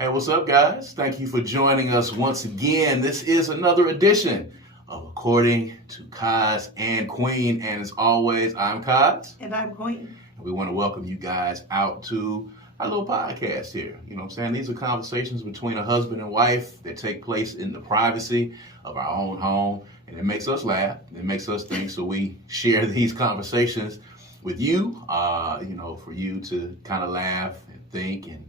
Hey, what's up, guys? Thank you for joining us once again. This is another edition of According to Kaz and Queen. And as always, I'm Kaz. And I'm Queen. And we want to welcome you guys out to our little podcast here. You know what I'm saying? These are conversations between a husband and wife that take place in the privacy of our own home. And it makes us laugh. It makes us think. So we share these conversations with you, for you to kind of laugh and think and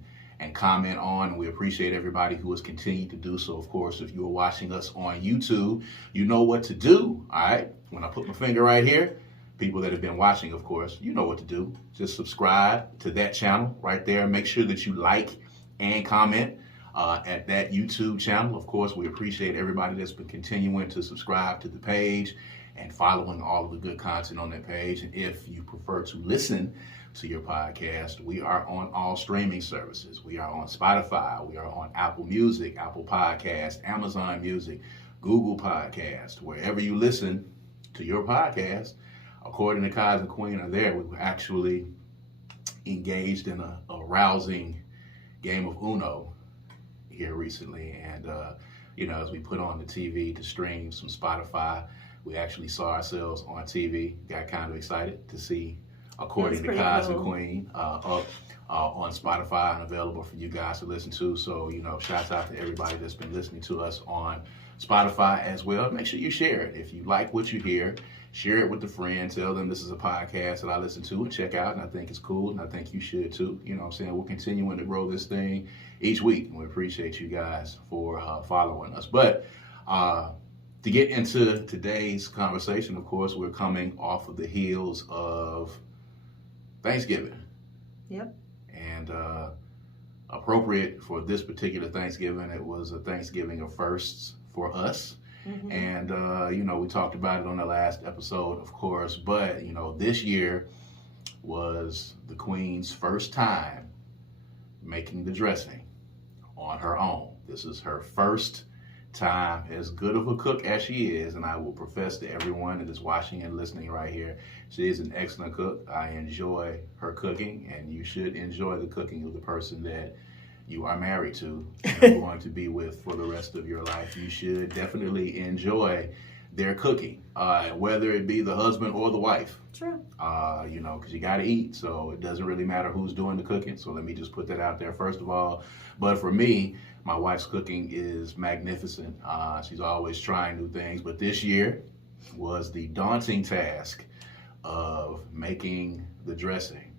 comment on, and we appreciate everybody who has continued to do so. Of course, if you are watching us on YouTube, you know what to do, all right? When I put my finger right here, people that have been watching, of course, you know what to do. Just subscribe to that channel right there. Make sure that you like and comment at that YouTube channel. Of course, we appreciate everybody that's been continuing to subscribe to the page and following all of the good content on that page. And if you prefer to listen to your podcast, we are on all streaming services. We are on Spotify. We are on Apple Music, Apple Podcast, Amazon Music, Google Podcast. Wherever you listen to your podcast, According to Kaz and Queen are there. We were actually engaged in a rousing game of Uno here recently. And, as we put on the TV to stream some Spotify, we actually saw ourselves on TV. Got kind of excited to see According to Kaz and Queen up on Spotify and available for you guys to listen to. So, shouts out to everybody that's been listening to us on Spotify as well. Make sure you share it. If you like what you hear, share it with a friend. Tell them this is a podcast that I listen to and check out, and I think it's cool, and I think you should too. You know what I'm saying? We're continuing to grow this thing each week, and we appreciate you guys for following us. But to get into today's conversation, of course, we're coming off of the heels of Thanksgiving. Yep. And appropriate for this particular Thanksgiving, it was a Thanksgiving of firsts for us. Mm-hmm. And, we talked about it on the last episode, of course, but, this year was the Queen's first time making the dressing on her own. This is her first time, as good of a cook as she is, and I will profess to everyone that is watching and listening right here, she is an excellent cook. I enjoy her cooking, and you should enjoy the cooking of the person that you are married to and are going to be with for the rest of your life. You should definitely enjoy their cooking, whether it be the husband or the wife. True. Because you got to eat, so it doesn't really matter who's doing the cooking. So let me just put that out there first of all. But for me, my wife's cooking is magnificent. She's always trying new things, but this year was the daunting task of making the dressing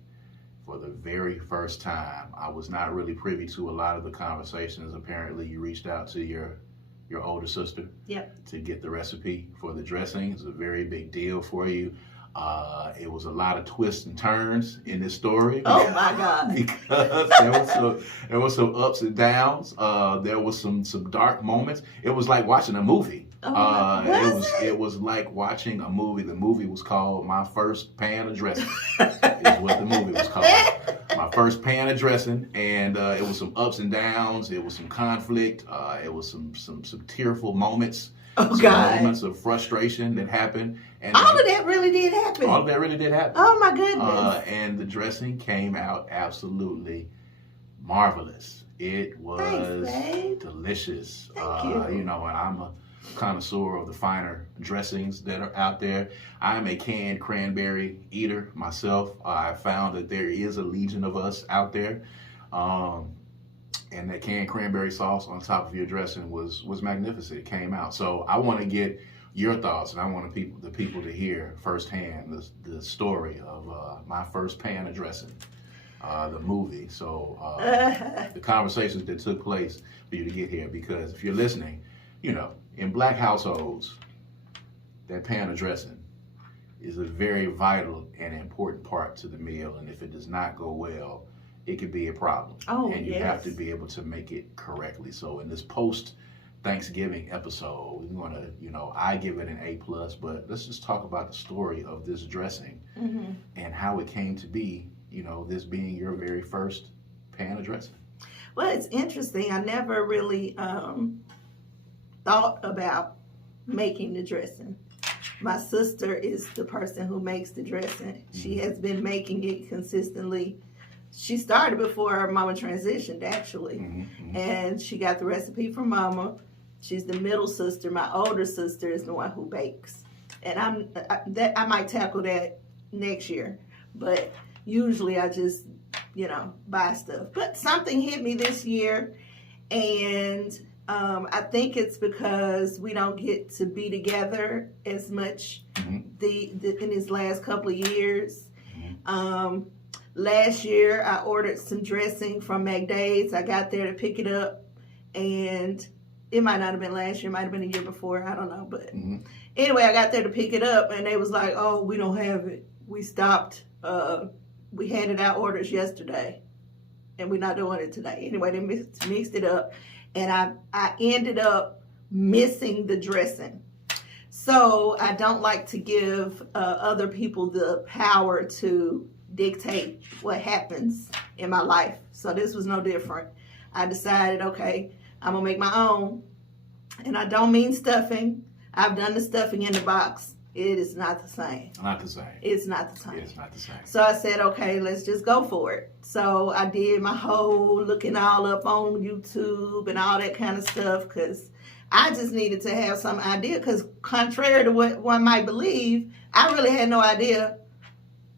for the very first time. I was not really privy to a lot of the conversations. Apparently, you reached out to your older sister to get the recipe for the dressing. It's a very big deal for you. It was a lot of twists and turns in this story. Oh my God! Because there was some ups and downs. There was some dark moments. It was like watching a movie. It was like watching a movie. The movie was called My First Pan of Dressing. Is what the movie was called. My First Pan of Dressing, and it was some ups and downs. It was some conflict. It was some tearful moments. Oh, some God. Moments of frustration that happened. And all of that really did happen. All of that really did happen. Oh, my goodness. And the dressing came out absolutely marvelous. It was delicious. Thank you. And I'm a connoisseur of the finer dressings that are out there. I'm a canned cranberry eater myself. I found that there is a legion of us out there. And that canned cranberry sauce on top of your dressing was magnificent. It came out. So I want to get your thoughts, and I want the people to hear firsthand the story of My First Pan of Dressing, the movie. So the conversations that took place for you to get here, because if you're listening, in Black households, that pan of dressing is a very vital and important part to the meal, and if it does not go well, it could be a problem. Oh, and you have to be able to make it correctly. So in this post-Thanksgiving episode, we're going to, I give it an A+, but let's just talk about the story of this dressing and how it came to be, this being your very first pan of dressing. Well, it's interesting. I never really thought about making the dressing. My sister is the person who makes the dressing. She has been making it consistently she started before Mama transitioned, actually. Mm-hmm. And she got the recipe from Mama. She's the middle sister. My older sister is the one who bakes. And I might tackle that next year. But usually I just, buy stuff. But something hit me this year. And I think it's because we don't get to be together as much in these last couple of years. Last year, I ordered some dressing from McDade's. I got there to pick it up, and it might not have been last year. It might have been a year before. I don't know. But anyway, I got there to pick it up, and they was like, oh, we don't have it. We stopped. We handed out orders yesterday, and we're not doing it today. Anyway, they mixed it up, and I ended up missing the dressing. So I don't like to give other people the power to dictate what happens in my life. So this was no different. I decided, okay, I'm gonna make my own. And I don't mean stuffing. I've done the stuffing in the box. It is not the same. Not the same. It's not the same. It's not the same. So I said, okay, let's just go for it. So I did my whole looking all up on YouTube and all that kind of stuff, because I just needed to have some idea, because contrary to what one might believe, I really had no idea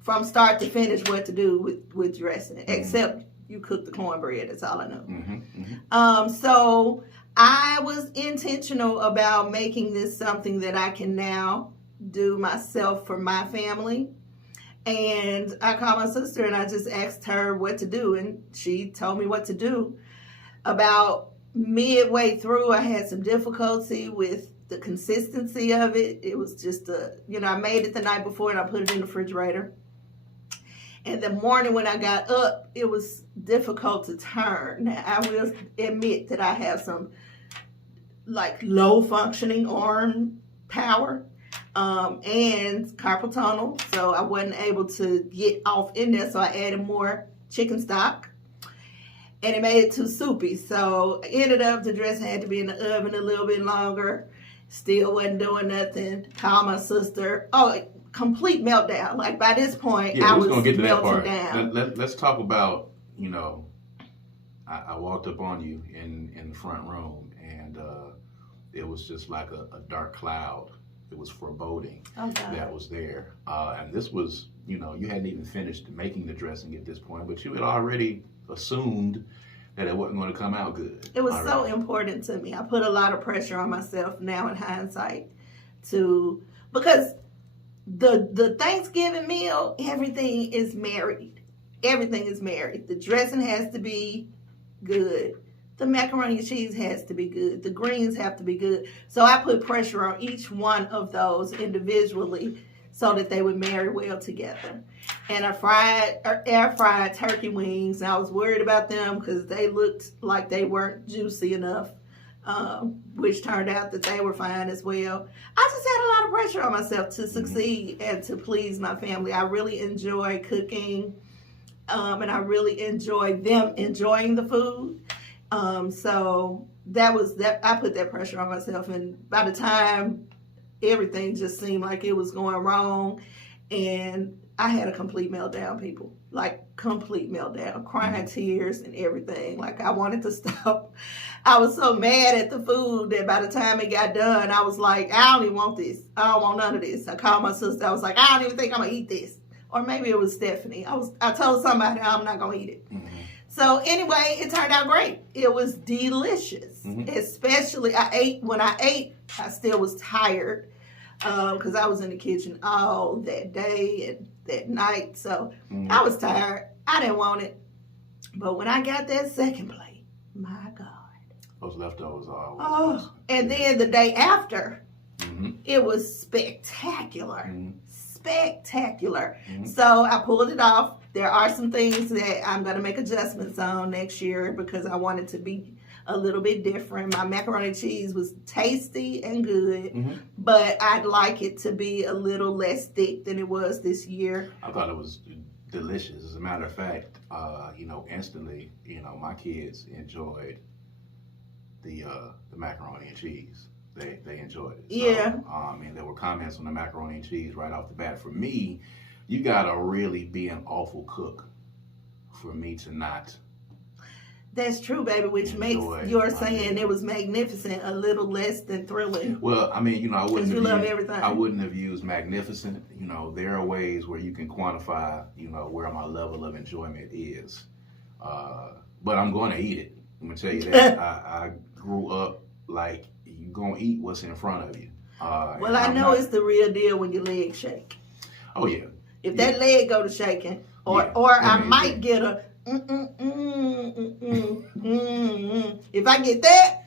from start to finish what to do with dressing, except you cook the cornbread. That's all I know. So I was intentional about making this something that I can now do myself for my family. And I called my sister and I just asked her what to do, and she told me what to do. About midway through, I had some difficulty with the consistency of it. It was just I made it the night before and I put it in the refrigerator. And the morning when I got up, it was difficult to turn. Now, I will admit that I have some low functioning arm power and carpal tunnel. So I wasn't able to get off in there. So I added more chicken stock. And it made it too soupy. So I ended up, the dressing had to be in the oven a little bit longer. Still wasn't doing nothing. Called my sister. Oh, complete meltdown. Like by this point, I was gonna get to that part. Down. Let's talk about, I walked up on you in the front room, and it was just like a dark cloud. It was foreboding that was there. And this was, you hadn't even finished making the dressing at this point, but you had already assumed that it wasn't going to come out good. It was so important to me. I put a lot of pressure on myself now in hindsight because the Thanksgiving meal, everything is married. Everything is married. The dressing has to be good. The macaroni and cheese has to be good. The greens have to be good. So I put pressure on each one of those individually so that they would marry well together. And I air fried turkey wings. And I was worried about them because they looked like they weren't juicy enough, which turned out that they were fine as well. I just had a lot of pressure on myself to succeed and to please my family. I really enjoy cooking, and I really enjoy them enjoying the food. So that was that. I put that pressure on myself, and by the time everything just seemed like it was going wrong, and I had a complete meltdown, people. Like, complete meltdown, crying tears and everything. Like, I wanted to stop. I was so mad at the food that by the time it got done, I was like, I don't even want this. I don't want none of this. I called my sister. I was like, I don't even think I'm going to eat this. Or maybe it was Stephanie. I told somebody I'm not going to eat it. So anyway, it turned out great. It was delicious. Especially, when I ate, I still was tired because I was in the kitchen all that day and that night. So I was tired. I didn't want it. But when I got that second plate, my God. Those leftovers are always awesome. And then the day after, it was spectacular. Spectacular. So I pulled it off. There are some things that I'm going to make adjustments on next year because I want it to be a little bit different. My macaroni and cheese was tasty and good, but I'd like it to be a little less thick than it was this year. I thought it was delicious. As a matter of fact, instantly, my kids enjoyed the macaroni and cheese. They enjoyed it. So, yeah. And there were comments on the macaroni and cheese right off the bat. For me, you gotta really be an awful cook for me to not. That's true, baby, which makes your saying it was magnificent a little less than thrilling. Well, I mean, I wouldn't you love everything. I wouldn't have used magnificent. There are ways where you can quantify, where my level of enjoyment is. But I'm going to eat it. I'm going to tell you that. I grew up like you're going to eat what's in front of you. Well, I know it's the real deal when your legs shake. Oh, yeah. If that leg go to shaking, or I might get a if I get that,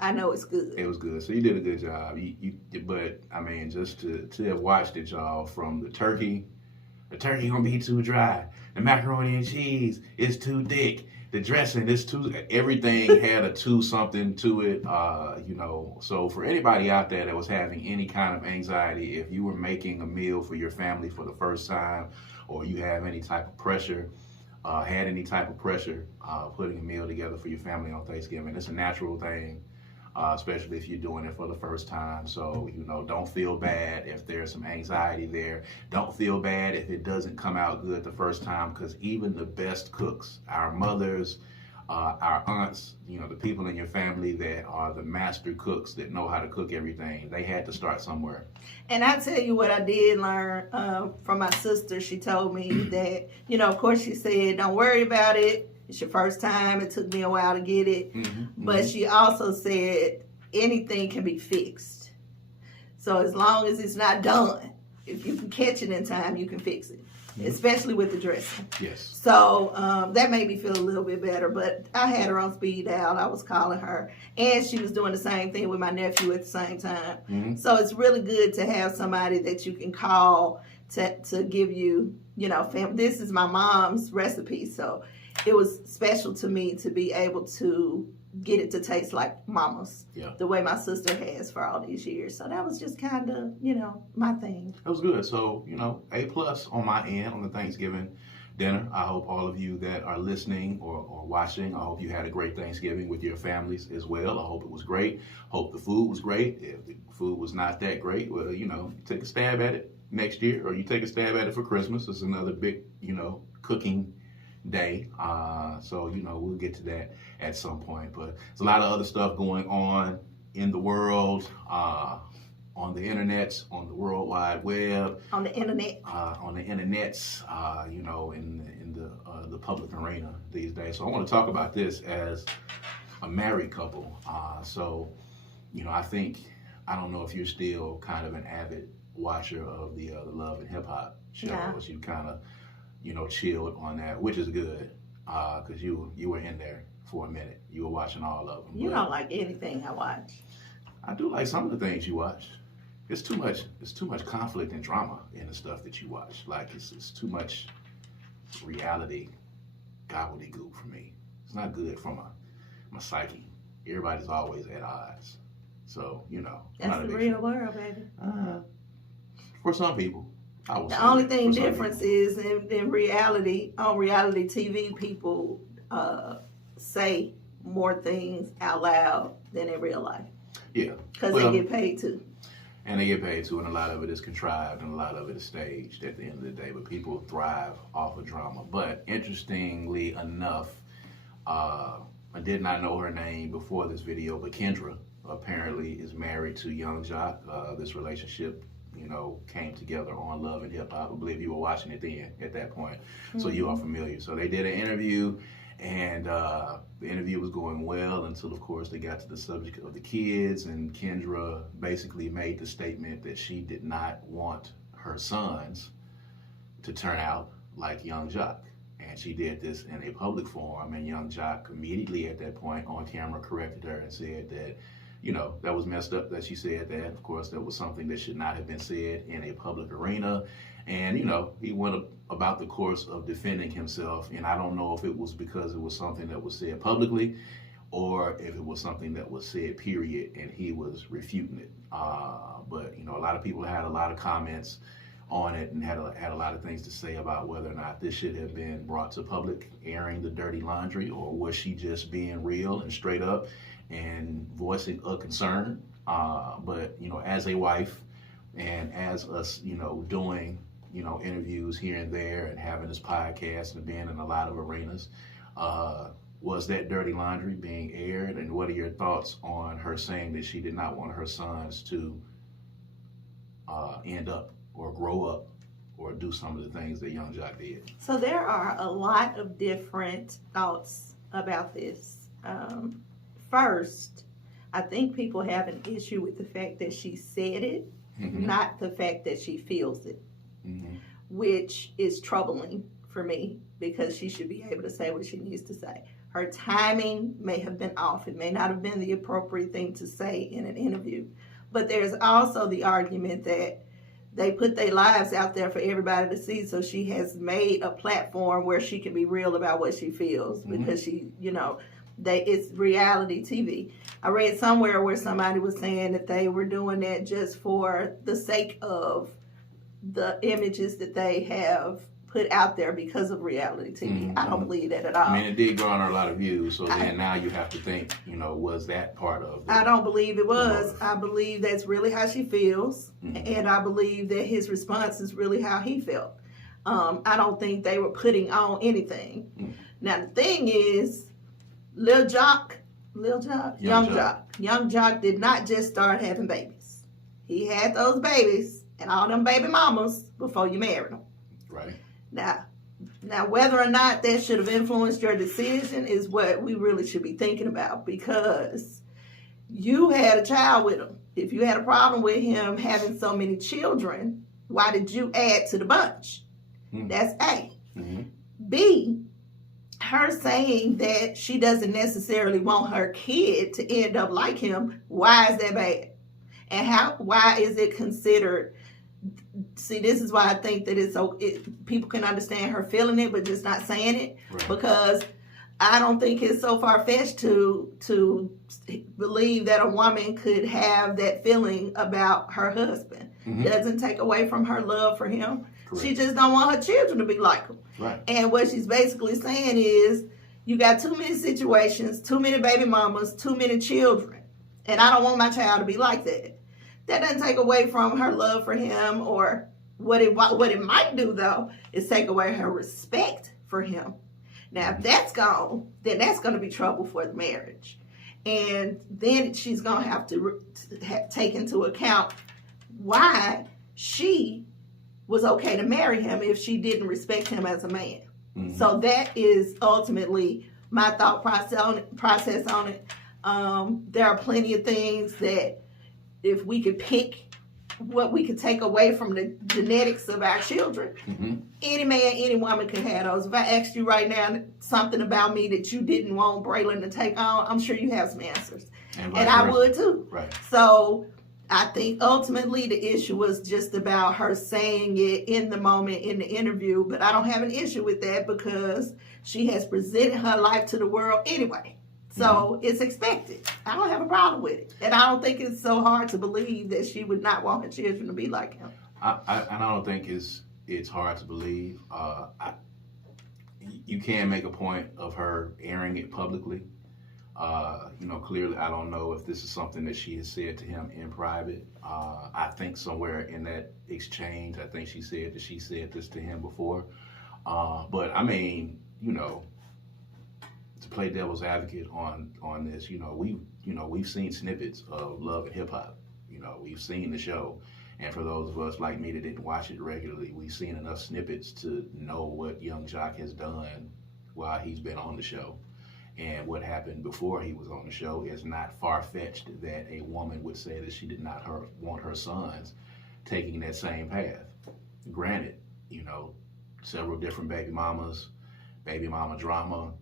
I know it's good. It was good. So you did a good job. But I mean, just to have watched it, y'all, from the turkey gonna be too dry. The macaroni and cheese is too thick. The dressing is too. Everything had a too something to it. So for anybody out there that was having any kind of anxiety, if you were making a meal for your family for the first time, or you have any type of pressure. Had any type of pressure putting a meal together for your family on Thanksgiving. It's a natural thing, especially if you're doing it for the first time. So, don't feel bad if there's some anxiety there. Don't feel bad if it doesn't come out good the first time, because even the best cooks, our mothers, our aunts, the people in your family that are the master cooks that know how to cook everything, they had to start somewhere. And I tell you what I did learn from my sister. She told me that, of course she said, don't worry about it. It's your first time. It took me a while to get it. But she also said anything can be fixed. So as long as it's not done, if you can catch it in time, you can fix it. Especially with the dressing. Yes. So that made me feel a little bit better. But I had her on speed dial. I was calling her. And she was doing the same thing with my nephew at the same time. So it's really good to have somebody that you can call to give you, this is my mom's recipe. So it was special to me to be able to get it to taste like mama's, the way my sister has for all these years. So that was just kind of, my thing. That was good. So, A+ on my end on the Thanksgiving dinner. I hope all of you that are listening or watching, I hope you had a great Thanksgiving with your families as well. I hope it was great. Hope the food was great. If the food was not that great, well, take a stab at it next year, or you take a stab at it for Christmas. It's another big, cooking day. So, we'll get to that at some point. But there's a lot of other stuff going on in the world, on the internet, on the World Wide Web. On the internet. On the internets, in the public arena these days. So I want to talk about this as a married couple. I don't know if you're still kind of an avid watcher of the Love and Hip Hop shows. Yeah. You kind of chilled on that, which is good, because you were in there for a minute. You were watching all of them. You don't like anything I watch. I do like some of the things you watch. It's too much conflict and drama in the stuff that you watch. Like it's too much reality gobbledygook for me. It's not good for my psyche. Everybody's always at odds. So, That's the real world, baby. For some people. The only thing difference is in reality, on reality TV, people say more things out loud than in real life. Yeah. Because they get paid to. And they get paid to, and a lot of it is contrived, and a lot of it is staged at the end of the day. But people thrive off of drama. But interestingly enough, I did not know her name before this video, but Kendra apparently is married to Yung Joc. This relationship came together on Love and Hip Hop. I believe you were watching it then at that point. So you are familiar. So they did an interview, and the interview was going well until, of course, they got to the subject of the kids, and Kendra basically made the statement that she did not want her sons to turn out like Yung Joc. And she did this in a public forum, and Yung Joc immediately at that point on camera corrected her and said that that was messed up that she said that. Of course, that was something that should not have been said in a public arena. And, he went about the course of defending himself. And I don't know if it was because it was something that was said publicly or if it was something that was said, period, and he was refuting it. But, a lot of people had a lot of comments on it and had a lot of things to say about whether or not this should have been brought to public, airing the dirty laundry, or was she just being real and straight up and voicing a concern. But as a wife and as us, doing, interviews here and there and having this podcast and being in a lot of arenas. Was that dirty laundry being aired? And what are your thoughts on her saying that she did not want her sons to end up or grow up or do some of the things that Yung Joc did? So there are a lot of different thoughts about this. First, I think people have an issue with the fact that she said it, not the fact that she feels it, which is troubling for me because she should be able to say what she needs to say. Her timing may have been off. It may not have been the appropriate thing to say in an interview. But there's also the argument that they put their lives out there for everybody to see, so she has made a platform where she can be real about what she feels because she, it's reality TV. I read somewhere where somebody was saying that they were doing that just for the sake of the images that they have put out there because of reality TV. I don't believe that at all. I mean, it did garner a lot of views, so then now you have to think, was that part of it? I don't believe it was. I believe that's really how she feels, and I believe that his response is really how he felt. I don't think they were putting on anything. Now, the thing is, Yung Joc did not just start having babies. He had those babies and all them baby mamas before you married them. Right. Now, whether or not that should have influenced your decision is what we really should be thinking about, because you had a child with him. If you had a problem with him having so many children, why did you add to the bunch? That's A. B, her saying that she doesn't necessarily want her kid to end up like him, why is that bad? And why is it considered? See, this is why I think that people can understand her feeling it, but just not saying it, because I don't think it's so far-fetched to believe that a woman could have that feeling about her husband. Doesn't take away from her love for him. Correct. She just don't want her children to be like him. Right. And what she's basically saying is, you got too many situations, too many baby mamas, too many children, and I don't want my child to be like that. That doesn't take away from her love for him, or what it might do, though, is take away her respect for him. Now, if that's gone, then that's going to be trouble for the marriage. And then she's going to have to take into account why she was okay to marry him if she didn't respect him as a man. So that is ultimately my thought process on it. There are plenty of things that, if we could pick what we could take away from the genetics of our children, any man, any woman could have those. If I asked you right now something about me that you didn't want Braylon to take on, I'm sure you have some answers. And I would too. Right. So I think ultimately the issue was just about her saying it in the moment in the interview, but I don't have an issue with that because she has presented her life to the world anyway. So it's expected. I don't have a problem with it. And I don't think it's so hard to believe that she would not want her children to be like him. I don't think it's hard to believe. You can make a point of her airing it publicly. Clearly, I don't know if this is something that she has said to him in private. I think somewhere in that exchange, I think she said that she said this to him before. But I mean, to play devil's advocate on this, we've seen snippets of Love and Hip Hop. We've seen the show, and for those of us like me that didn't watch it regularly, we've seen enough snippets to know what Yung Joc has done while he's been on the show. And what happened before he was on the show is not far-fetched that a woman would say that she did not want her sons taking that same path. Granted, several different baby mamas, baby mama drama,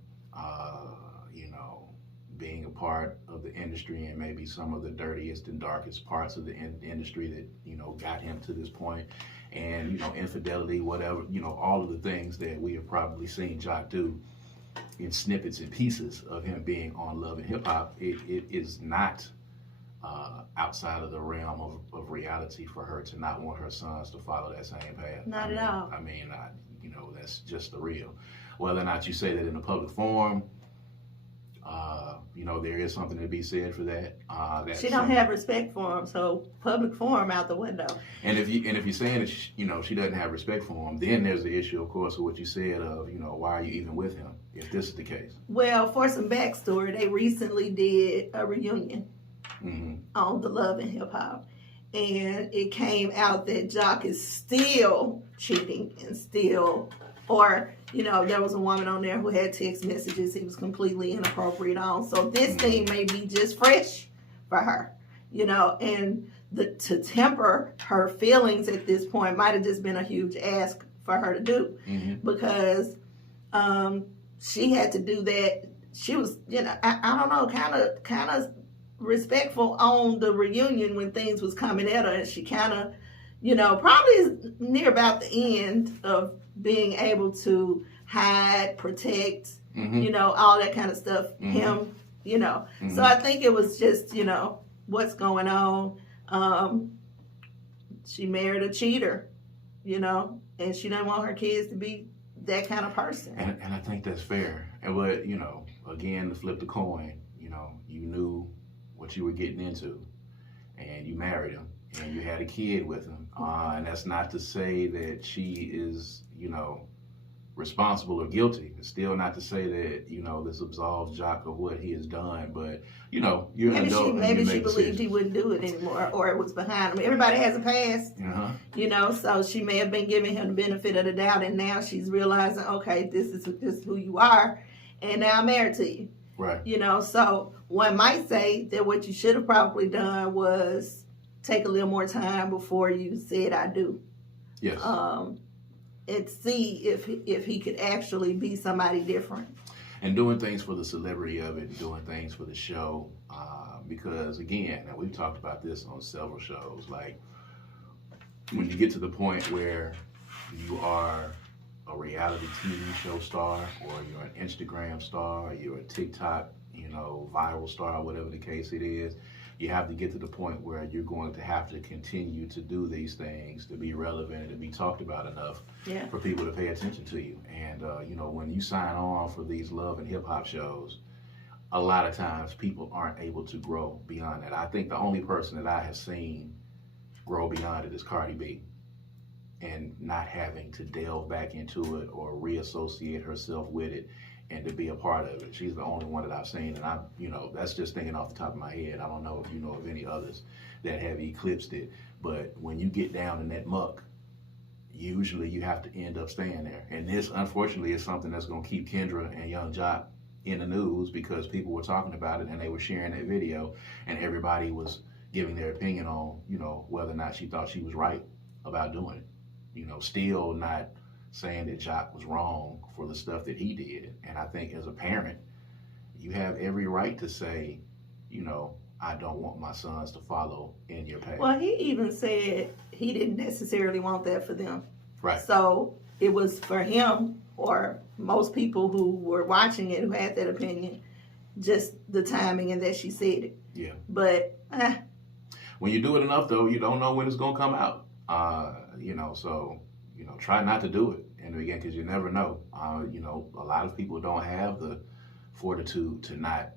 being a part of the industry and maybe some of the dirtiest and darkest parts of the industry that, got him to this point. And, infidelity, whatever, all of the things that we have probably seen Joc do in snippets and pieces of him being on Love and Hip Hop, it is not outside of the realm of reality for her to not want her sons to follow that same path. Not at all. I mean, that's just the real. Whether or not you say that in a public forum, there is something to be said for that. She don't have respect for him, so public forum out the window. And if you're saying that she doesn't have respect for him, then there's the issue, of course, of what you said of why are you even with him if this is the case? Well, for some backstory, they recently did a reunion on the Love and Hip Hop, and it came out that Joc is still cheating and still. Or, there was a woman on there who had text messages he was completely inappropriate on. So this thing may be just fresh for her, and to temper her feelings at this point might have just been a huge ask for her to do because she had to do that. She was, I don't know, kind of respectful on the reunion when things was coming at her, and she kind of, probably near about the end of being able to hide, protect, all that kind of stuff. Him, So I think it was just, what's going on. She married a cheater, and she didn't want her kids to be that kind of person. And I think that's fair. And but, again, to flip the coin, you knew what you were getting into, and you married him, and you had a kid with him. And that's not to say that she is, responsible or guilty. It's still not to say that, this absolves Joc of what he has done. But, you're an adult. Maybe she believed he wouldn't do it anymore, or it was behind him. Everybody has a past, so she may have been giving him the benefit of the doubt, and now she's realizing, okay, this is who you are, and now I'm married to you. Right. So one might say that what you should have probably done was take a little more time before you said I do. Yes. And see if he could actually be somebody different. And doing things for the celebrity of it, doing things for the show, because again, and we've talked about this on several shows, like when you get to the point where you are a reality TV show star, or you're an Instagram star, or you're a TikTok, viral star, whatever the case it is, you have to get to the point where you're going to have to continue to do these things to be relevant and to be talked about enough for people to pay attention to you. And, when you sign on for these love and hip hop shows, a lot of times people aren't able to grow beyond that. I think the only person that I have seen grow beyond it is Cardi B, and not having to delve back into it or reassociate herself with it and to be a part of it. She's the only one that I've seen, and that's just thinking off the top of my head. I don't know if you know of any others that have eclipsed it, but when you get down in that muck, usually you have to end up staying there. And this, unfortunately, is something that's going to keep Kendra and Yung Joc in the news, because people were talking about it and they were sharing that video, and everybody was giving their opinion on, whether or not she thought she was right about doing it. Still not saying that Joc was wrong for the stuff that he did. And I think as a parent, you have every right to say, I don't want my sons to follow in your path. Well, he even said he didn't necessarily want that for them. Right. So it was for him, or most people who were watching it who had that opinion, just the timing and that she said it. Yeah. But when you do it enough, though, you don't know when it's going to come out. So, try not to do it. And again, because you never know. A lot of people don't have the fortitude to not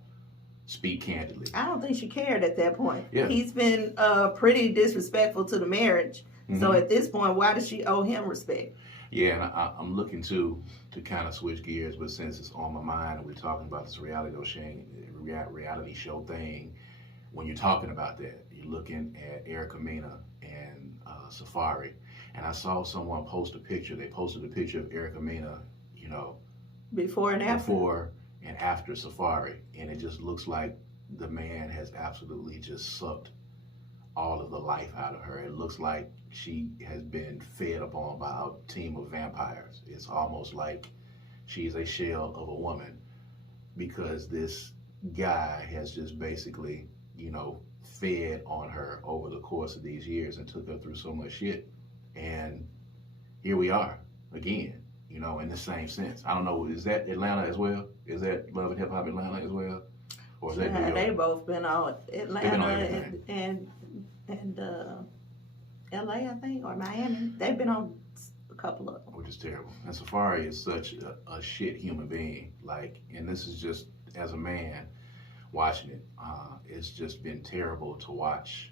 speak candidly. I don't think she cared at that point. Yeah. He's been pretty disrespectful to the marriage. So at this point, why does she owe him respect? Yeah, and I'm looking to kind of switch gears, but since it's on my mind and we're talking about this reality show thing, when you're talking about that, you're looking at Erica Mena and Safari. And I saw someone post a picture. They posted a picture of Erica Mena, before and after Safari. And it just looks like the man has absolutely just sucked all of the life out of her. It looks like she has been fed upon by a team of vampires. It's almost like she's a shell of a woman, because this guy has just basically, fed on her over the course of these years and took her through so much shit. And here we are again, in the same sense. I don't know, is that Atlanta as well? Is that Love and Hip Hop Atlanta as well? Or is that New York? They both been on Atlanta and LA, I think, or Miami. They've been on a couple of them. Which is terrible. And Safari is such a shit human being. And this is just, as a man, watching it. It's just been terrible to watch,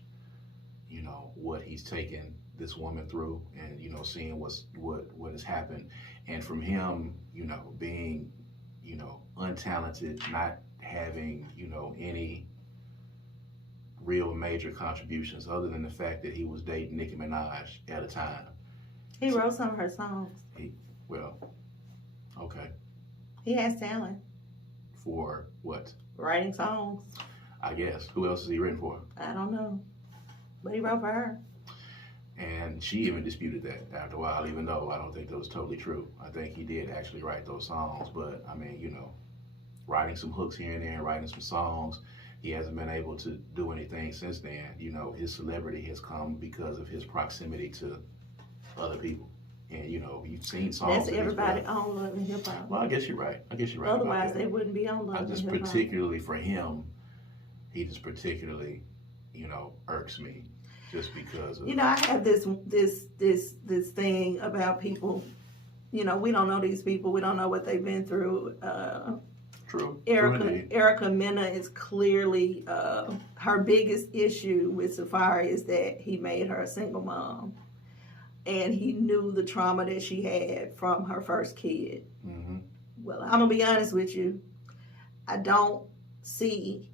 what he's taken this woman through, and seeing what has happened, and from him, being, untalented, not having, any real major contributions other than the fact that he was dating Nicki Minaj at a time. He wrote some of her songs. Okay. He has talent. For what? Writing songs. I guess. Who else is he written for? I don't know. But he wrote for her. And she even disputed that after a while, even though I don't think that was totally true. I think he did actually write those songs, but I mean, writing some hooks here and there, writing some songs. He hasn't been able to do anything since then. His celebrity has come because of his proximity to other people. And, you've seen songs. That's everybody on Love and Hip Hop. Well, I guess you're right. Otherwise, they wouldn't be on Love and Hip Hop. Particularly for him, he just particularly, irks me. Just because of, I have this thing about people. We don't know these people. We don't know what they've been through. True. Erica Mena is clearly her biggest issue with Safari is that he made her a single mom, and he knew the trauma that she had from her first kid. Mm-hmm. Well, I'm gonna be honest with you. I don't think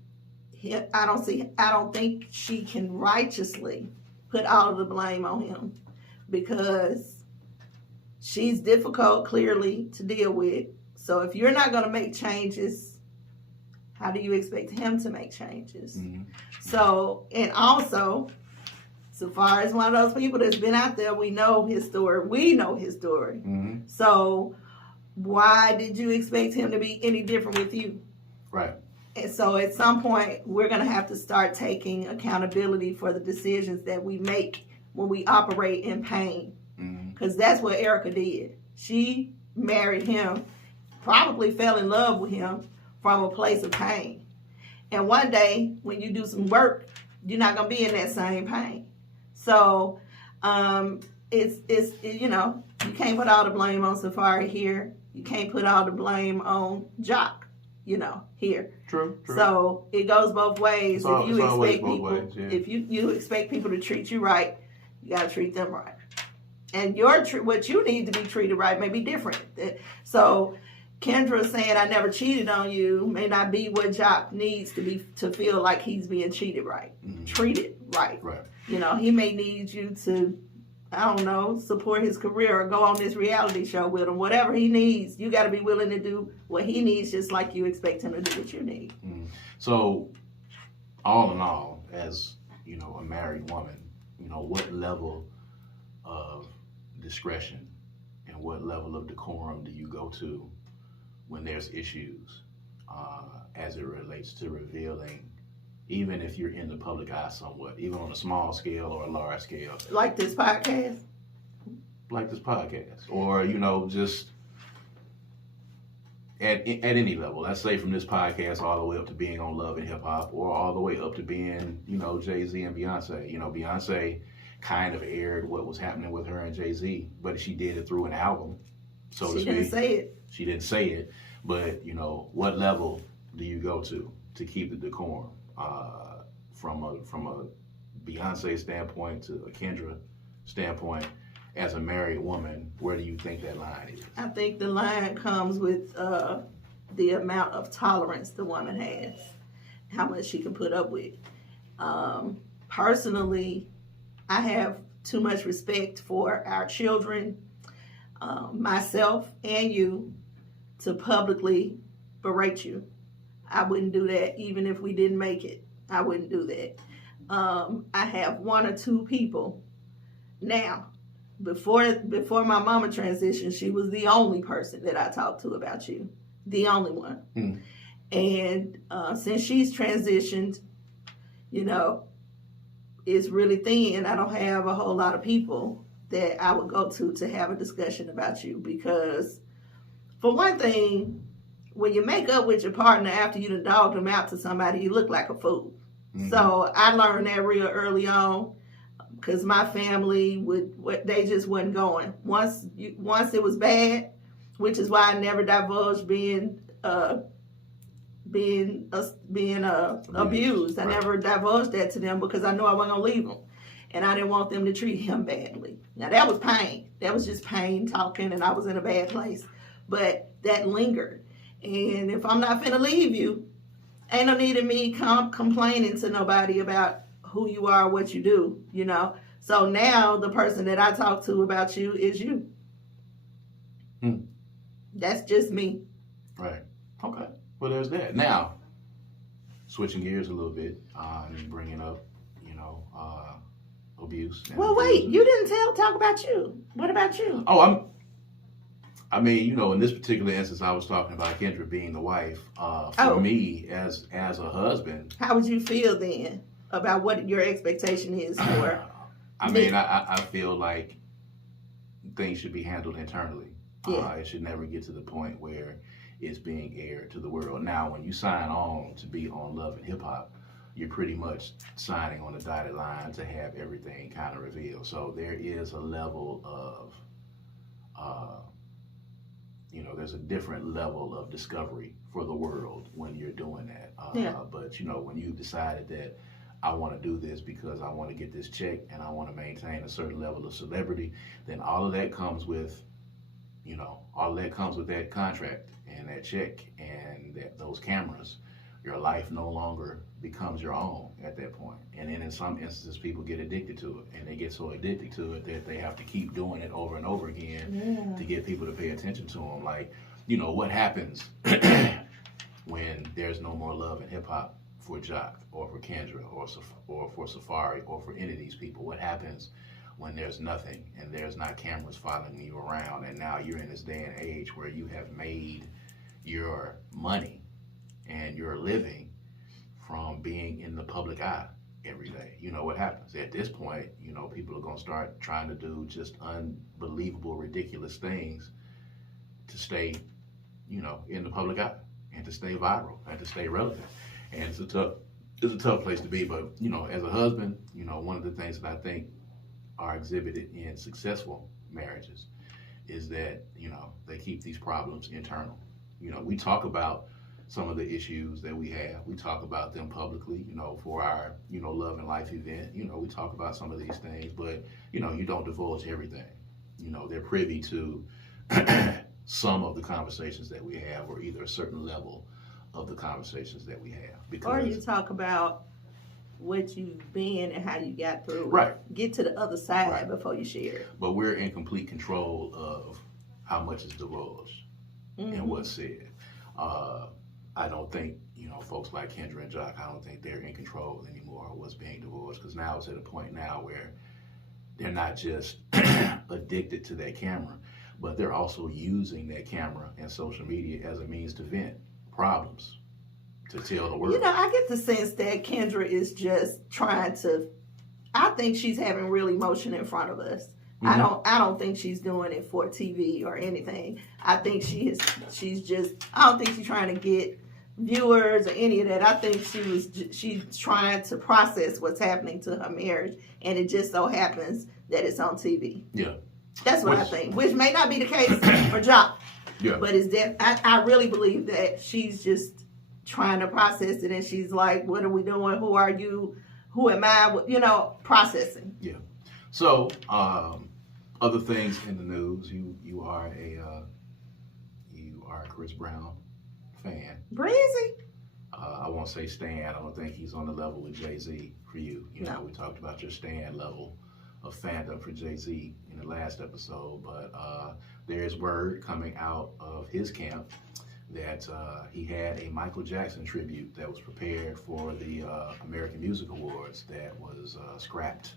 she can righteously put all of the blame on him, because she's difficult, clearly, to deal with. So if you're not going to make changes, how do you expect him to make changes? Mm-hmm. So, and also, Safari is one of those people that's been out there. We know his story. Mm-hmm. So why did you expect him to be any different with you? Right. And so at some point, we're going to have to start taking accountability for the decisions that we make when we operate in pain. Because that's what Erica did. She married him, probably fell in love with him from a place of pain. And one day, when you do some work, you're not going to be in that same pain. So you can't put all the blame on Safari here. You can't put all the blame on Joc. Here. True. So it goes both ways. If you expect people to treat you right, you got to treat them right. And what you need to be treated right may be different. So Kendra saying I never cheated on you may not be what Joc needs to feel like he's being treated right. Mm-hmm. Treated right. Right. He may need you to, I don't know, support his career or go on this reality show with him. Whatever he needs, you got to be willing to do what he needs, just like you expect him to do what you need. Mm. So, all in all, as a married woman, what level of discretion and what level of decorum do you go to when there's issues as it relates to revealing, even if you're in the public eye somewhat, even on a small scale or a large scale? Like this podcast? Or, just at any level. Let's say from this podcast all the way up to being on Love and Hip Hop, or all the way up to being, Jay-Z and Beyonce. Beyonce kind of aired what was happening with her and Jay-Z, but she did it through an album, so to speak. She didn't say it. She didn't say it, but, what level do you go to keep the decorum? From a Beyonce standpoint to a Kendra standpoint, as a married woman, where do you think that line is? I think the line comes with the amount of tolerance the woman has, how much she can put up with. Personally, I have too much respect for our children, myself, and you to publicly berate you. I wouldn't do that even if we didn't make it. I wouldn't do that. I have one or two people now. Before my mama transitioned, she was the only person that I talked to about you. The only one. Mm. And since she's transitioned, it's really thin. I don't have a whole lot of people that I would go to have a discussion about you, because for one thing, when you make up with your partner after you done dogged them out to somebody, you look like a fool. Mm-hmm. So I learned that real early on, because my family they just wasn't going. Once it was bad, which is why I never divulged being abused. I Right. never divulged that to them because I knew I wasn't gonna leave them, and I didn't want them to treat him badly. Now that was pain. That was just pain talking, and I was in a bad place. But that lingered, and if I'm not finna leave you, ain't no need of me complaining to nobody about who you are, what you do. So now the person that I talk to about you is you. That's just me. Right. Okay. Well, there's that. Now, switching gears a little bit, and bringing up, abuse. Well, wait, you didn't talk about you. What about you? Oh, in this particular instance, I was talking about Kendra being the wife. For me, as a husband, how would you feel then about what your expectation is for? I feel like things should be handled internally. Yeah. It should never get to the point where it's being aired to the world. Now, when you sign on to be on Love and Hip Hop, you're pretty much signing on the dotted line to have everything kind of revealed. So there is a level of, there's a different level of discovery for the world when you're doing that. But, when you've decided that I want to do this because I want to get this check and I want to maintain a certain level of celebrity, then all of that comes with that contract and that check and those cameras. Your life no longer becomes your own at that point. And then in some instances, people get addicted to it, and they get so addicted to it that they have to keep doing it over and over again to get people to pay attention to them. Like, what happens when there's no more love in hip hop for Joc or for Kendra or for Safari or for any of these people? What happens when there's nothing and there's not cameras following you around, and now you're in this day and age where you have made your money and your living from being in the public eye every day? What happens at this point? People are going to start trying to do just unbelievable, ridiculous things to stay, in the public eye and to stay viral and to stay relevant. And it's a tough place to be. But, as a husband, one of the things that I think are exhibited in successful marriages is that, they keep these problems internal. We talk about some of the issues that we have. We talk about them publicly, for our, Love and Life event. We talk about some of these things, but, you don't divulge everything. They're privy to some of the conversations that we have, or either a certain level of the conversations that we have. Or you talk about what you've been and how you got through it. Right. Get to the other side before you share it. But we're in complete control of how much is divulged and what's said. I don't think, folks like Kendra and Joc, I don't think they're in control anymore of what's being divulged, because now it's at a point now where they're not just addicted to that camera, but they're also using that camera and social media as a means to vent problems, to tell the world. I get the sense that Kendra is just trying to, I think she's having real emotion in front of us. I don't think she's doing it for TV or anything. I think she's I don't think she's trying to get viewers or any of that. I think she's trying to process what's happening to her marriage, and it just so happens that it's on TV. Yeah. That's what I think, which may not be the case for Joc. Yeah. But I really believe that she's just trying to process it, and she's like, what are we doing? Who are you? Who am I? Processing. Yeah. So, other things in the news. You are a Chris Brown fan. Breezy. I won't say stan. I don't think he's on the level with Jay-Z for you. No. We talked about your stan level of fandom for Jay-Z in the last episode, but there is word coming out of his camp that he had a Michael Jackson tribute that was prepared for the American Music Awards that was scrapped.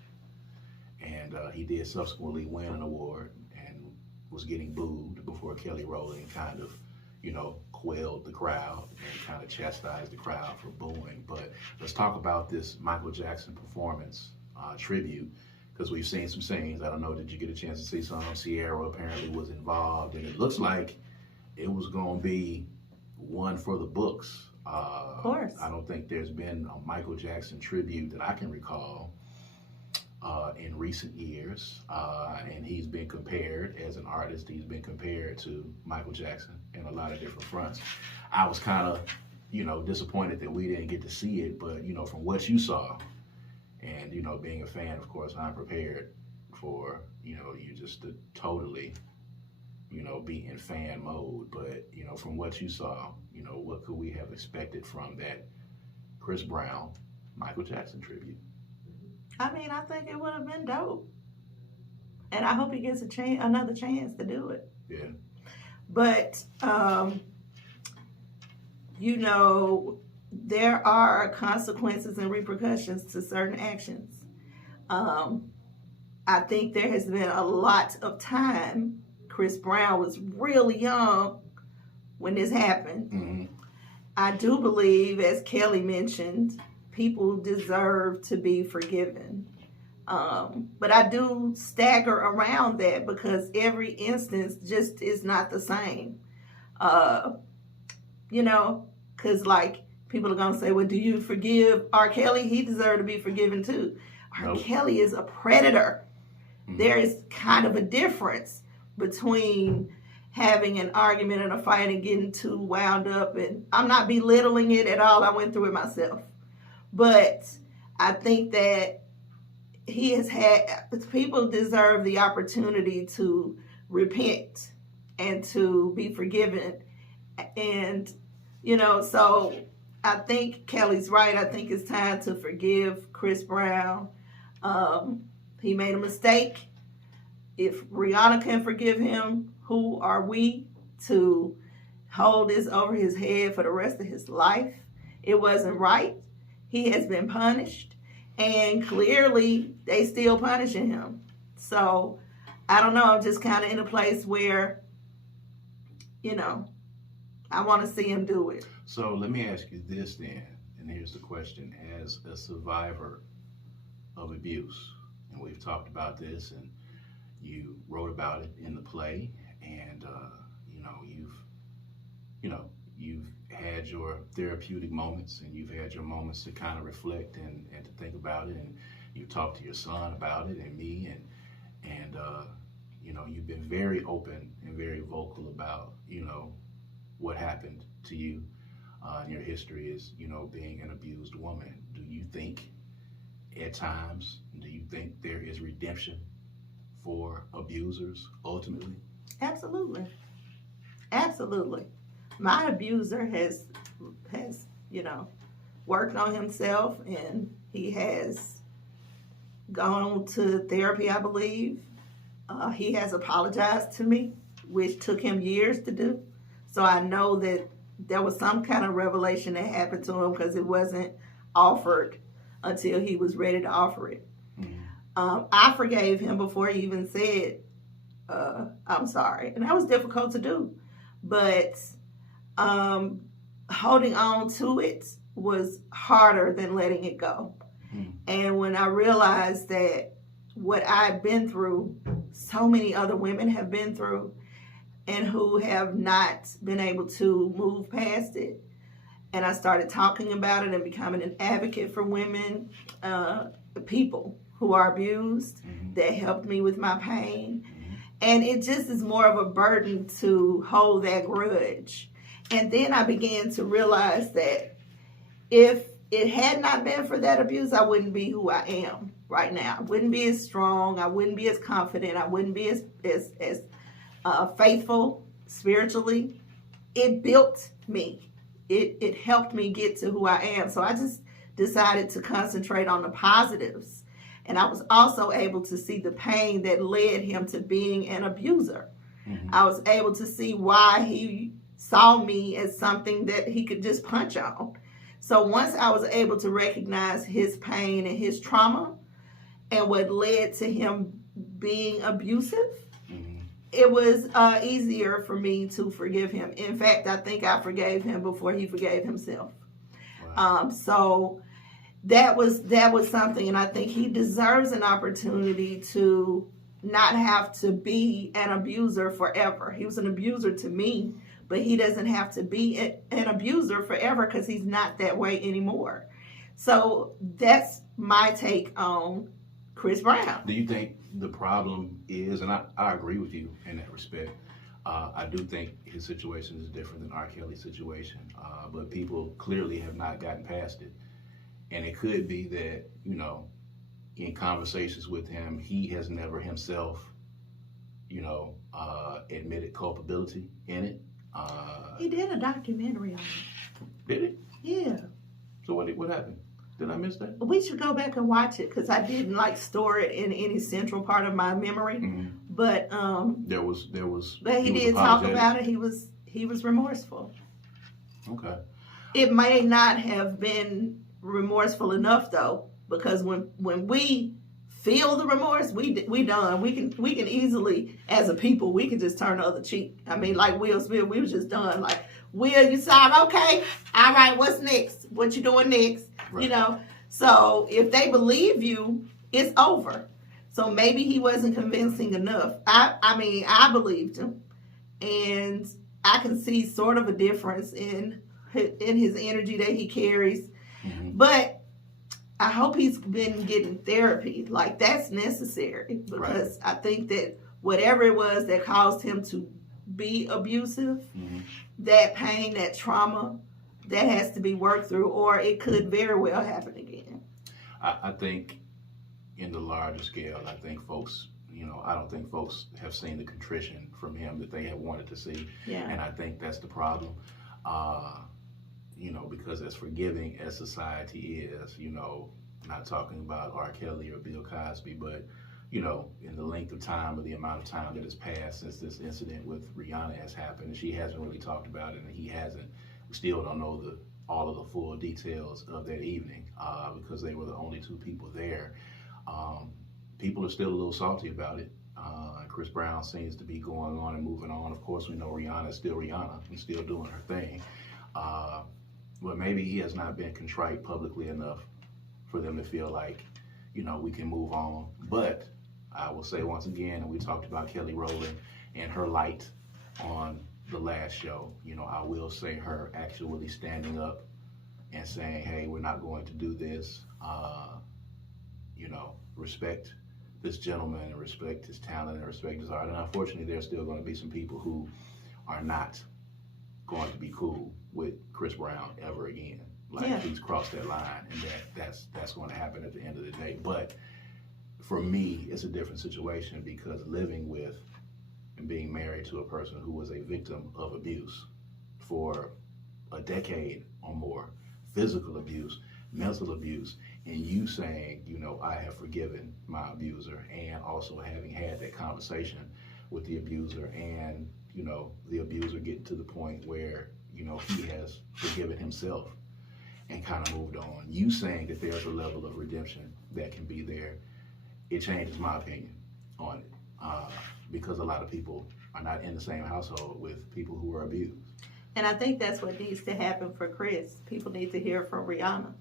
And he did subsequently win an award and was getting booed before Kelly Rowland kind of, quelled the crowd and kind of chastised the crowd for booing. But let's talk about this Michael Jackson performance tribute, because we've seen some scenes. I don't know, did you get a chance to see some? Sierra apparently was involved, and it looks like it was going to be one for the books. Of course. I don't think there's been a Michael Jackson tribute that I can recall in recent years, and he's been compared as an artist. He's been compared to Michael Jackson in a lot of different fronts. I was kind of, disappointed that we didn't get to see it, but, from what you saw, and, being a fan, of course, I'm prepared for, you just to totally, be in fan mode. But, from what you saw, what could we have expected from that Chris Brown, Michael Jackson tribute? I mean, I think it would have been dope. And I hope he gets another chance to do it. Yeah. But, there are consequences and repercussions to certain actions. I think there has been a lot of time. Chris Brown was really young when this happened. Mm-hmm. I do believe, as Kelly mentioned, people deserve to be forgiven. But I do stagger around that because every instance just is not the same. Because people are going to say, well, do you forgive R. Kelly? He deserved to be forgiven too. R. Kelly is a predator. Mm-hmm. There is kind of a difference between having an argument and a fight and getting too wound up. And I'm not belittling it at all. I went through it myself. But I think that people deserve the opportunity to repent and to be forgiven. And, so I think Kelly's right. I think it's time to forgive Chris Brown. He made a mistake. If Rihanna can forgive him, who are we to hold this over his head for the rest of his life? It wasn't right. He has been punished. And clearly, they still punishing him. So, I don't know. I'm just kind of in a place where, I want to see him do it. So, let me ask you this then. And here's the question. As a survivor of abuse, and we've talked about this, and you wrote about it in the play, and, you've had your therapeutic moments, and you've had your moments to kind of reflect and to think about it, and you talked to your son about it and me, and you've been very open and very vocal about, what happened to you in your history as, being an abused woman. Do you think at times, there is redemption for abusers ultimately? Absolutely. My abuser has worked on himself, and he has gone to therapy, I believe. He has apologized to me, which took him years to do. So I know that there was some kind of revelation that happened to him because it wasn't offered until he was ready to offer it. Mm-hmm. I forgave him before he even said, I'm sorry. And that was difficult to do. But holding on to it was harder than letting it go. Mm-hmm. And when I realized that what I've been through, so many other women have been through, and who have not been able to move past it. And I started talking about it and becoming an advocate for women, people who are abused. Mm-hmm. That helped me with my pain. Mm-hmm. And it just is more of a burden to hold that grudge. And then I began to realize that if it had not been for that abuse, I wouldn't be who I am right now. I wouldn't be as strong. I wouldn't be as confident. I wouldn't be as faithful spiritually. It built me. It helped me get to who I am. So I just decided to concentrate on the positives. And I was also able to see the pain that led him to being an abuser. Mm-hmm. I was able to see why he saw me as something that he could just punch on. So once I was able to recognize his pain and his trauma and what led to him being abusive, it was easier for me to forgive him. In fact, I think I forgave him before he forgave himself. Wow. So that was something, and I think he deserves an opportunity to not have to be an abuser forever. He was an abuser to me, but he doesn't have to be an abuser forever because he's not that way anymore. So that's my take on Chris Brown. Do you think the problem is, and I agree with you in that respect, I do think his situation is different than R. Kelly's situation, but people clearly have not gotten past it. And it could be that, you know, in conversations with him, he has never himself, you know, admitted culpability in it. He did a documentary on it. Did he? Yeah. So what happened? Did I miss that? We should go back and watch it because I didn't like store it in any central part of my memory. Mm-hmm. But there was. But he did talk about it. He was remorseful. Okay. It may not have been remorseful enough though, because when we feel the remorse, we done. We can easily, as a people, we can just turn the other cheek. I mean, like Will Smith, we was just done. Like, Will, you sorry? Okay, all right. What's next? What you doing next? Right. You know. So if they believe you, it's over. So maybe he wasn't convincing enough. I mean, I believed him, and I can see sort of a difference in his energy that he carries. Mm-hmm. But I hope he's been getting therapy. Like, that's necessary, because right. I think that whatever it was that caused him to be abusive, mm-hmm. that pain, that trauma, that has to be worked through, or it could very well happen again. I think in the larger scale, I think folks, you know, I don't think folks have seen the contrition from him that they have wanted to see. Yeah. And I think that's the problem. You know, because as forgiving as society is, you know, not talking about R. Kelly or Bill Cosby, but, you know, in the length of time or the amount of time that has passed since this incident with Rihanna has happened, and she hasn't really talked about it, and he hasn't, we still don't know all of the full details of that evening, because they were the only two people there. People are still a little salty about it. Chris Brown seems to be going on and moving on. Of course, we know Rihanna is still Rihanna. She's still doing her thing. But maybe he has not been contrite publicly enough for them to feel like, you know, we can move on. But I will say once again, and we talked about Kelly Rowland and her light on the last show, you know, I will say her actually standing up and saying, hey, we're not going to do this. You know, respect this gentleman and respect his talent and respect his art. And unfortunately, there's still going to be some people who are not going to be cool with Chris Brown ever again. Like, yeah. He's crossed that line, and that's going to happen at the end of the day. But for me, it's a different situation, because living with and being married to a person who was a victim of abuse for a decade or more, physical abuse, mental abuse, and you saying, you know, I have forgiven my abuser, and also having had that conversation with the abuser, and, you know, the abuser getting to the point where, you know, he has forgiven himself and kind of moved on. You saying that there's a level of redemption that can be there, it changes my opinion on it, because a lot of people are not in the same household with people who were abused. And I think that's what needs to happen for Chris. People need to hear from Rihanna.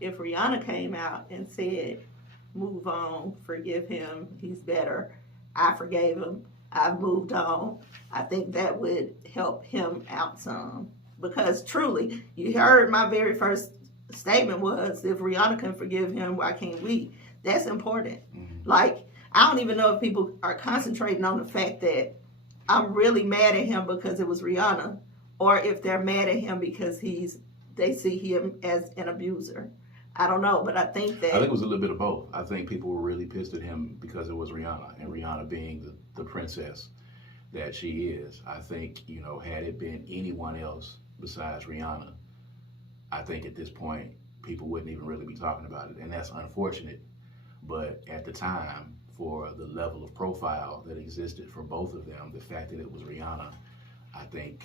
If Rihanna came out and said, move on, forgive him, he's better, I forgave him, I've moved on, I think that would help him out some. Because truly, you heard my very first statement was, if Rihanna can forgive him, why can't we? That's important. Mm-hmm. Like, I don't even know if people are concentrating on the fact that I'm really mad at him because it was Rihanna, or if they're mad at him because they see him as an abuser. I don't know, but I think it was a little bit of both. I think people were really pissed at him because it was Rihanna, and Rihanna being the princess that she is. I think, you know, had it been anyone else besides Rihanna, I think at this point, people wouldn't even really be talking about it, and that's unfortunate. But at the time, for the level of profile that existed for both of them, the fact that it was Rihanna, I think,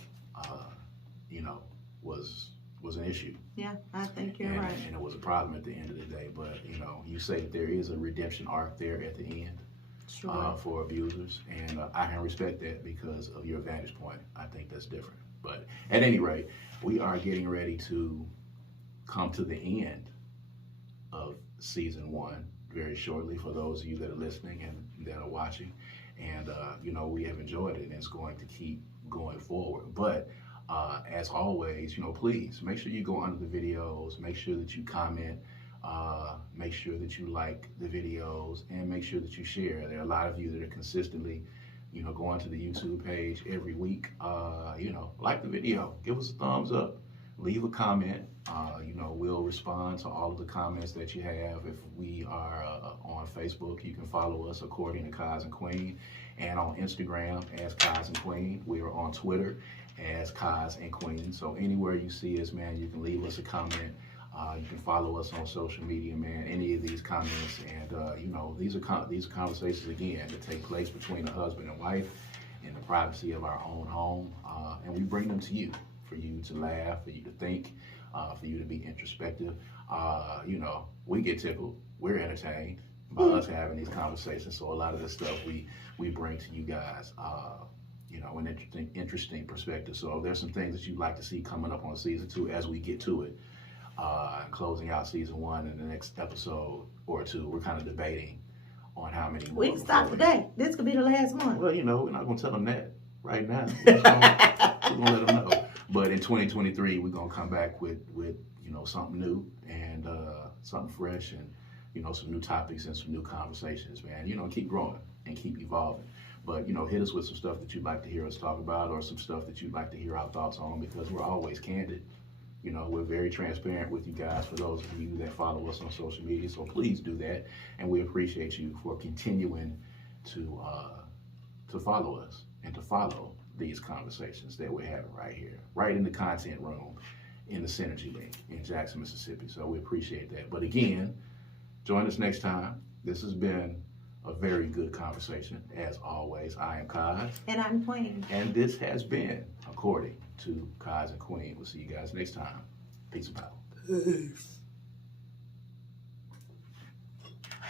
you know, was an issue. Yeah, I think you're right. And it was a problem at the end of the day. But, you know, you say that there is a redemption arc there at the end, sure, for abusers. And I can respect that because of your vantage point. I think that's different. But at any rate, we are getting ready to come to the end of season 1 very shortly, for those of you that are listening and that are watching. And, you know, we have enjoyed it, and it's going to keep going forward. But as always, you know, please make sure you go under the videos, make sure that you comment, make sure that you like the videos, and make sure that you share. There are a lot of you that are consistently, go onto the YouTube page every week. Like the video, give us a thumbs up, leave a comment. We'll respond to all of the comments that you have. If we are on Facebook, you can follow us according to Kaz and Queen, and on Instagram as Kaz and Queen. We are on Twitter as Kaz and Queen. So anywhere you see us, man, you can leave us a comment. You can follow us on social media, man. Any of these comments, and these are conversations again that take place between a husband and wife in the privacy of our own home, and we bring them to you for you to laugh, for you to think, for you to be introspective. We get tickled, we're entertained by us having these conversations. So a lot of the stuff we bring to you guys, an interesting perspective. So if there's some things that you'd like to see coming up on season 2 as we get to it. Closing out season 1 in the next episode or 2, we're kind of debating on how many more. We can stop today. This could be the last one. Well, we're not going to tell them that right now. We're going to let them know. But in 2023, we're going to come back with something new and something fresh, and some new topics and some new conversations, man. Keep growing and keep evolving. But hit us with some stuff that you'd like to hear us talk about, or some stuff that you'd like to hear our thoughts on, because we're always candid. We're very transparent with you guys, for those of you that follow us on social media. So please do that, and we appreciate you for continuing to follow us and to follow these conversations that we're having right here, right in the content room in the Synergy Link in Jackson, Mississippi. So we appreciate that. But again, join us next time. This has been a very good conversation. As always, I am Kaz. And I'm Queen. And this has been According to Kaz and Queen. We'll see you guys next time. Peace and power. Peace.